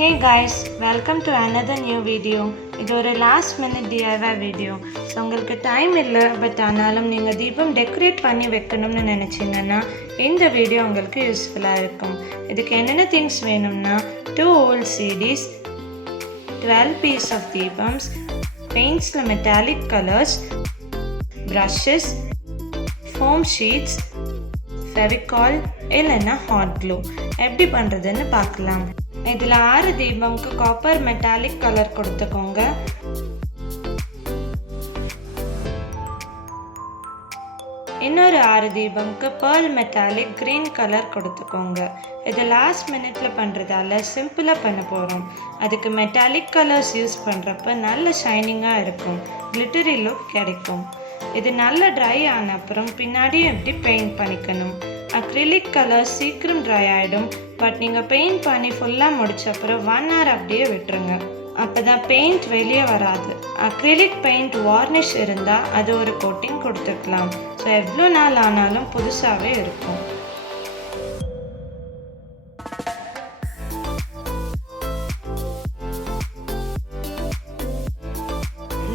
Hey guys, welcome to another new video. இது ஒரு last minute DIY video. So உங்களுக்கு time இல்லை, but ஆனாலும் நீங்கள் தீபம் டெக்கரேட் பண்ணி வைக்கணும்னு நினச்சிங்கன்னா இந்த வீடியோ உங்களுக்கு யூஸ்ஃபுல்லாக இருக்கும். இதுக்கு என்னென்ன திங்ஸ் வேணும்னா 2 old CDs, 12 piece of தீபம்ஸ், பெயிண்ட்ஸில் metallic colours, brushes, foam sheets, Fevicol இல்லைன்னா ஹாட் க்ளூ. எப்படி பண்ணுறதுன்னு பார்க்கலாம். இதில் 6 தீபம்க்கு காப்பர் மெட்டாலிக் கலர் கொடுத்துக்கோங்க. இன்னொரு 6 தீபம்க்கு பேர்ல் மெட்டாலிக் க்ரீன் கலர் கொடுத்துக்கோங்க. இது லாஸ்ட் மினிட்ல பண்ணுறதால சிம்பிளாக பண்ண போகிறோம். அதுக்கு மெட்டாலிக் கலர்ஸ் யூஸ் பண்ணுறப்ப நல்ல ஷைனிங்காக இருக்கும், கிளிட்டரி லுக் கிடைக்கும். இது நல்லா ட்ரை ஆன அப்புறம் பின்னாடி எப்படி பெயிண்ட் பண்ணிக்கணும். அக்ரிலிக் கலர் சீக்கிரம் ட்ரை ஆகிடும், பட் நீங்கள் பெயிண்ட் பண்ணி ஃபுல்லாக முடிச்ச அப்புறம் 1 hour அப்படியே விட்டுருங்க. அப்போ தான் பெயிண்ட் வெளியே வராது. அக்ரிலிக் பெயிண்ட் வார்னிஷ் இருந்தால் அது ஒரு கோட்டிங் கொடுத்துக்கலாம். ஸோ எவ்வளோ நாள் ஆனாலும் புதுசாகவே இருக்கும்.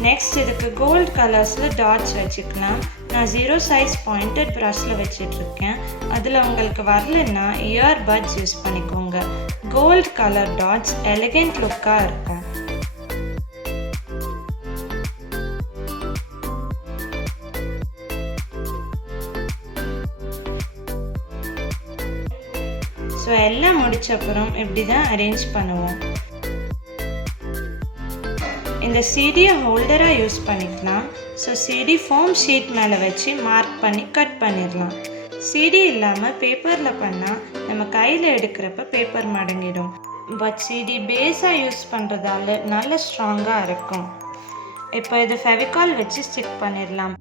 நெக்ஸ்ட் இதுக்கு கோல்ட் கலர்ஸில் டாட்ஸ் வச்சுக்கலாம். நான் 0 size பாயிண்டட் ப்ரஷில் வச்சிட்ருக்கேன். அதில் உங்களுக்கு வரலன்னா இயர் பட்ஸ் யூஸ் பண்ணிக்கோங்க. கோல்ட் கலர் டாட்ஸ் எலிகென்ட் லுக்காக இருக்கும். ஸோ எல்லாம் முடிச்ச அப்புறம் இப்படி தான் அரேஞ்ச் பண்ணுவோம். இந்த சிடியை ஹோல்டராக யூஸ் பண்ணிக்கலாம். ஸோ சிடி ஃபோம் ஷீட் மேலே வச்சு மார்க் பண்ணி கட் பண்ணிடலாம். சிடி இல்லாமல் பேப்பரில் பண்ணால் நம்ம கையில் எடுக்கிறப்ப பேப்பர் மடங்கிடும். பட் சிடி பேஸாக யூஸ் பண்ணுறதால நல்ல ஸ்ட்ராங்காக இருக்கும். இப்போ இது ஃபெவிகால் வச்சு ஸ்டிக் பண்ணிடலாம்.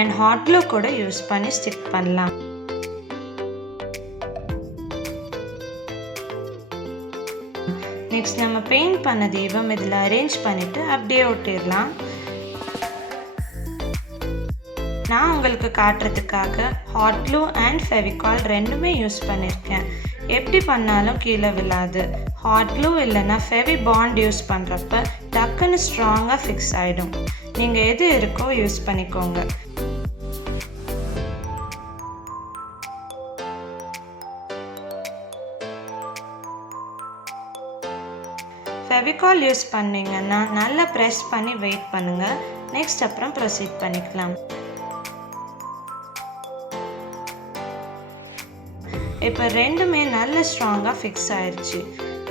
அண்ட் ஹாட் க்ளூ கூட யூஸ் பண்ணி ஸ்டிக் பண்ணலாம். நெக்ஸ்ட் நம்ம பெயிண்ட் பண்ண தீபம் இதில் அரேஞ்ச் பண்ணிவிட்டு அப்படியே ஒட்டிடலாம். நான் உங்களுக்கு காட்டுறதுக்காக ஹாட் க்ளூ அண்ட் ஃபெவிகால் ரெண்டுமே யூஸ் பண்ணியிருக்கேன். எப்படி பண்ணாலும் கீழே விழாது. ஹாட் க்ளூ இல்லைன்னா ஃபெவி பாண்ட் யூஸ் பண்ணுறப்ப டக்குன்னு ஸ்ட்ராங்காக ஃபிக்ஸ் ஆகிடும். நீங்கள் எது இருக்கோ யூஸ் பண்ணிக்கோங்க. ஃபெவிகால் யூஸ் பண்ணிங்கன்னா நல்லா ப்ரெஸ் பண்ணி வெயிட் பண்ணுங்கள். நெக்ஸ்ட் அப்புறம் ப்ரொசீட் பண்ணிக்கலாம். இப்போ ரெண்டுமே நல்ல ஸ்ட்ராங்காக ஃபிக்ஸ் ஆயிடுச்சு.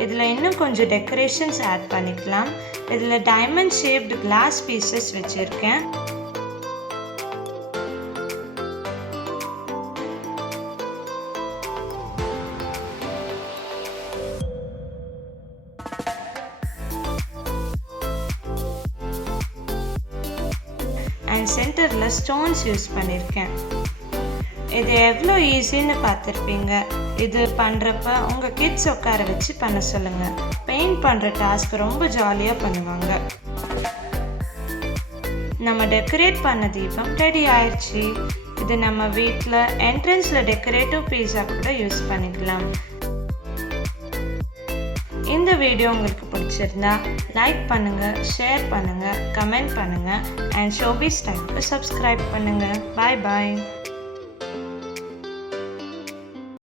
இதில் இன்னும் கொஞ்சம் டெக்கரேஷன்ஸ் ஆட் பண்ணிக்கலாம். இதில் டைமண்ட் ஷேப்டு கிளாஸ் பீசஸ் வச்சுருக்கேன். அண்ட் சென்டரில் ஸ்டோன்ஸ் யூஸ் பண்ணியிருக்கேன். இது எவ்வளோ ஈஸின்னு பார்த்துருப்பீங்க. இது பண்ணுறப்ப உங்கள் கிட்ஸ் உட்கார வச்சு பண்ண சொல்லுங்கள். பெயிண்ட் பண்ணுற டாஸ்க் ரொம்ப ஜாலியாக பண்ணுவாங்க. நம்ம டெக்கரேட் பண்ண தீபம் ரெடி ஆயிடுச்சு. இது நம்ம வீட்டில் என்ட்ரன்ஸில் டெக்கரேட்டிவ் பீஸாக கூட யூஸ் பண்ணிக்கலாம். இந்த வீடியோ உங்களுக்கு பிடிச்சிருந்தா லைக் பண்ணுங்கள், ஷேர் பண்ணுங்கள், கமெண்ட் பண்ணுங்கள் அண்ட் ஷோபீஸ் டைமுக்கு சப்ஸ்கிரைப் பண்ணுங்கள். பாய் பாய்.